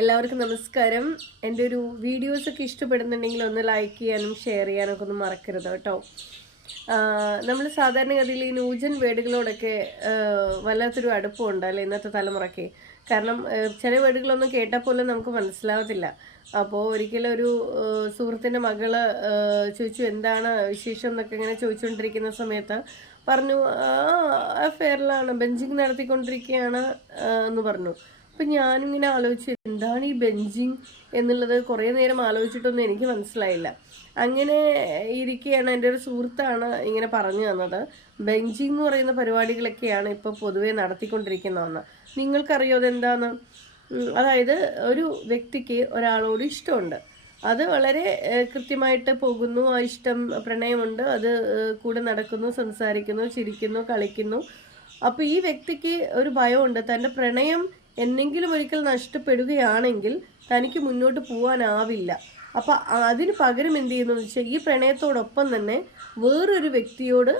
എല്ലാവർക്കും നമസ്കാരം. എൻ്റെ ഒരു വീഡിയോസൊക്കെ ഇഷ്ടപ്പെടുന്നുണ്ടെങ്കിൽ ഒന്ന് ലൈക്ക് ചെയ്യാനും ഷെയർ ചെയ്യാനൊക്കെ ഒന്നും മറക്കരുത് കേട്ടോ. നമ്മൾ സാധാരണഗതിയിൽ ഈ ന്യൂജൻ വേർഡുകളോടൊക്കെ വല്ലാത്തൊരു അടുപ്പമുണ്ട് അല്ലേ ഇന്നത്തെ തലമുറയ്ക്ക്. കാരണം ചില വേർഡുകളൊന്നും കേട്ടാൽ പോലും നമുക്ക് മനസ്സിലാവത്തില്ല. അപ്പോൾ ഒരിക്കലും ഒരു സുഹൃത്തിൻ്റെ മകള് ചോദിച്ചു എന്താണ് വിശേഷം എന്നൊക്കെ ഇങ്ങനെ ചോദിച്ചുകൊണ്ടിരിക്കുന്ന സമയത്ത് പറഞ്ഞു അഫെയറിലാണ്, ബെഞ്ചിങ് നടത്തിക്കൊണ്ടിരിക്കുകയാണ് എന്ന് പറഞ്ഞു. അപ്പം ഞാനിങ്ങനെ ആലോചിച്ചു എന്താണ് ഈ ബെഞ്ചിങ് എന്നുള്ളത്. കുറേ നേരം ആലോചിച്ചിട്ടൊന്നും എനിക്ക് മനസ്സിലായില്ല. അങ്ങനെ ഇരിക്കുകയാണ് എൻ്റെ ഒരു സുഹൃത്താണ് ഇങ്ങനെ പറഞ്ഞു തന്നത്. ബെഞ്ചിങ് എന്ന് പറയുന്ന പരിപാടികളൊക്കെയാണ് ഇപ്പോൾ പൊതുവേ നടത്തിക്കൊണ്ടിരിക്കുന്നതെന്ന്. നിങ്ങൾക്കറിയോ അതെന്താന്ന്? അതായത് ഒരു വ്യക്തിക്ക് ഒരാളോട് ഇഷ്ടമുണ്ട്, അത് വളരെ കൃത്യമായിട്ട് പോകുന്നു, ആ ഇഷ്ടം പ്രണയമുണ്ട്, അത് കൂടെ നടക്കുന്നു, സംസാരിക്കുന്നു, ചിരിക്കുന്നു, കളിക്കുന്നു. അപ്പോൾ ഈ വ്യക്തിക്ക് ഒരു ഭയമുണ്ട്, തൻ്റെ പ്രണയം എന്നെങ്കിലും ഒരിക്കൽ നഷ്ടപ്പെടുകയാണെങ്കിൽ തനിക്ക് മുന്നോട്ട് പോകാനാവില്ല. അപ്പം അതിന് പകരം എന്ത് ചെയ്യുന്നു വെച്ചാൽ ഈ പ്രണയത്തോടൊപ്പം തന്നെ വേറൊരു വ്യക്തിയോട്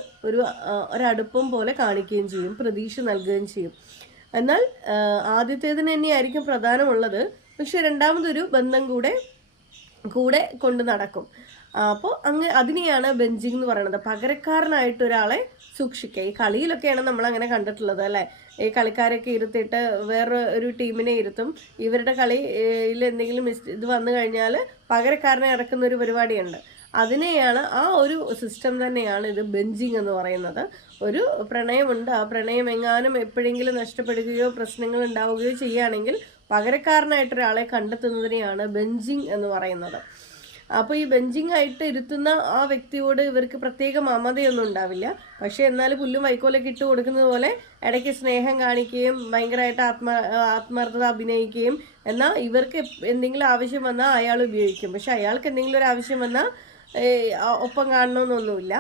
ഒരടുപ്പം പോലെ കാണിക്കുകയും ചെയ്യും, പ്രതീക്ഷ നൽകുകയും ചെയ്യും. എന്നാൽ ആദ്യത്തേതിന് തന്നെയായിരിക്കും പ്രധാനമുള്ളത്, പക്ഷെ രണ്ടാമതൊരു ബന്ധം കൂടെ കൊണ്ട് നടക്കും. അപ്പോൾ അതിനെയാണ് ബെഞ്ചിങ് എന്ന് പറയുന്നത്. പകരക്കാരനായിട്ട് ഒരാളെ സൂക്ഷിക്കുക. ഈ കളിയിലൊക്കെയാണ് നമ്മൾ അങ്ങനെ കണ്ടിട്ടുള്ളത് അല്ലേ. ഈ കളിക്കാരൊക്കെ ഇരുത്തിയിട്ട് വേറെ ഒരു ടീമിനെ ഇരുത്തും. ഇവരുടെ കളിയിൽ എന്തെങ്കിലും ഇത് വന്നു കഴിഞ്ഞാൽ പകരക്കാരനെ ഇറക്കുന്ന ഒരു പരിപാടിയുണ്ട്. അതിനെയാണ്, ആ ഒരു സിസ്റ്റം തന്നെയാണ് ഇത് ബെഞ്ചിങ് എന്ന് പറയുന്നത്. ഒരു പ്രണയമുണ്ട്, ആ പ്രണയം എങ്ങാനും എപ്പോഴെങ്കിലും നഷ്ടപ്പെടുകയോ പ്രശ്നങ്ങൾ ഉണ്ടാവുകയോ ചെയ്യുകയാണെങ്കിൽ പകരക്കാരനായിട്ടൊരാളെ കണ്ടെത്തുന്നതിനെയാണ് ബെഞ്ചിങ് എന്ന് പറയുന്നത്. അപ്പോൾ ഈ ബെഞ്ചിങ് ആയിട്ട് ഇരുത്തുന്ന ആ വ്യക്തിയോട് ഇവർക്ക് പ്രത്യേക മമതയൊന്നും ഉണ്ടാവില്ല. പക്ഷെ എന്നാൽ പുല്ലും വൈക്കോലൊക്കെ ഇട്ട് കൊടുക്കുന്നത് പോലെ ഇടയ്ക്ക് സ്നേഹം കാണിക്കുകയും ഭയങ്കരമായിട്ട് ആത്മാർത്ഥത അഭിനയിക്കുകയും, എന്നാൽ ഇവർക്ക് എന്തെങ്കിലും ആവശ്യം വന്നാൽ അയാൾ ഉപയോഗിക്കും. പക്ഷെ അയാൾക്ക് എന്തെങ്കിലും ഒരു ആവശ്യം വന്നാൽ ഒപ്പം കാണണമെന്നൊന്നുമില്ല.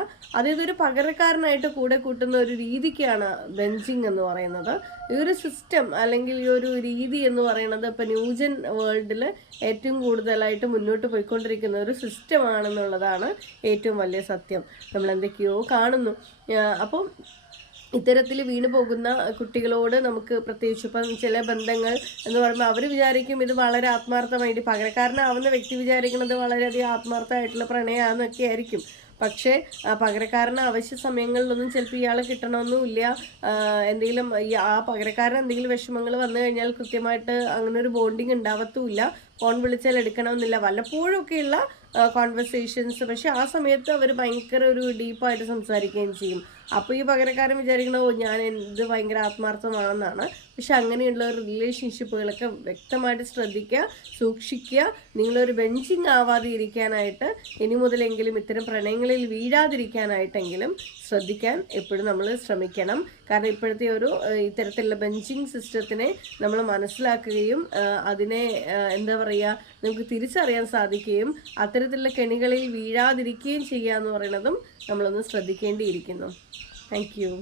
ഇതൊരു പകരക്കാരനായിട്ട് കൂടെ കൂട്ടുന്ന ഒരു രീതിക്കാണ് ബെഞ്ചിങ് എന്ന് പറയുന്നത്. ഈ ഒരു സിസ്റ്റം അല്ലെങ്കിൽ ഈ ഒരു രീതി എന്ന് പറയുന്നത് ഇപ്പം ന്യൂജൻ വേൾഡിൽ ഏറ്റവും കൂടുതലായിട്ട് മുന്നോട്ട് പോയിക്കൊണ്ടിരിക്കുന്ന ഒരു സിസ്റ്റമാണെന്നുള്ളതാണ് ഏറ്റവും വലിയ സത്യം. നമ്മൾ എന്തൊക്കെയോ കാണുന്നു. അപ്പം ഇത്തരത്തിൽ വീണു പോകുന്ന കുട്ടികളോട് നമുക്ക് പ്രത്യേകിച്ച് ഇപ്പം ചില ബന്ധങ്ങൾ എന്ന് പറയുമ്പോൾ അവർ വിചാരിക്കും ഇത് വളരെ ആത്മാർത്ഥമായിട്ട്, പകരക്കാരനാവുന്ന വ്യക്തി വിചാരിക്കുന്നത് വളരെയധികം ആത്മാർത്ഥമായിട്ടുള്ള പ്രണയമാണെന്നൊക്കെ ആയിരിക്കും. പക്ഷേ പകരക്കാരന് ആവശ്യ സമയങ്ങളിലൊന്നും ചിലപ്പോൾ ഇയാളെ കിട്ടണമെന്നുമില്ല. എന്തെങ്കിലും ആ പകരക്കാരൻ എന്തെങ്കിലും വിഷമങ്ങൾ വന്നു കഴിഞ്ഞാൽ കൃത്യമായിട്ട് അങ്ങനെ ഒരു ബോണ്ടിങ് ഉണ്ടാവത്തുമില്ല. ഫോൺ വിളിച്ചാൽ എടുക്കണമെന്നില്ല, വല്ലപ്പോഴൊക്കെയുള്ള കോൺവെർസേഷൻസ്. പക്ഷെ ആ സമയത്ത് അവർ ഭയങ്കര ഒരു ഡീപ്പായിട്ട് സംസാരിക്കുകയും ചെയ്യും. അപ്പോൾ ഈ പകരക്കാരൻ വിചാരിക്കണോ ഞാൻ ഇത് ഭയങ്കര ആത്മാർത്ഥമാണെന്നാണ്. പക്ഷെ അങ്ങനെയുള്ള റിലേഷൻഷിപ്പുകളൊക്കെ വ്യക്തമായിട്ട് ശ്രദ്ധിക്കുക, സൂക്ഷിക്കുക. നിങ്ങളൊരു ബെഞ്ചിങ് ആവാതെ ഇരിക്കാനായിട്ട്, ഇനി മുതലെങ്കിലും ഇത്തരം പ്രണയങ്ങളിൽ വീഴാതിരിക്കാനായിട്ടെങ്കിലും ശ്രദ്ധിക്കാൻ എപ്പോഴും നമ്മൾ ശ്രമിക്കണം. കാരണം ഇപ്പോഴത്തെ ഇത്തരത്തിലുള്ള ബെഞ്ചിങ് സിസ്റ്റത്തിനെ നമ്മൾ മനസ്സിലാക്കുകയും അതിനെ എന്താ പറയുക, നമുക്ക് തിരിച്ചറിയാൻ സാധിക്കുകയും അത്തരത്തിലുള്ള കെണികളിൽ വീഴാതിരിക്കുകയും ചെയ്യുക എന്ന് പറയുന്നതും നമ്മളൊന്ന് ശ്രദ്ധിക്കേണ്ടിയിരിക്കുന്നു. Thank you.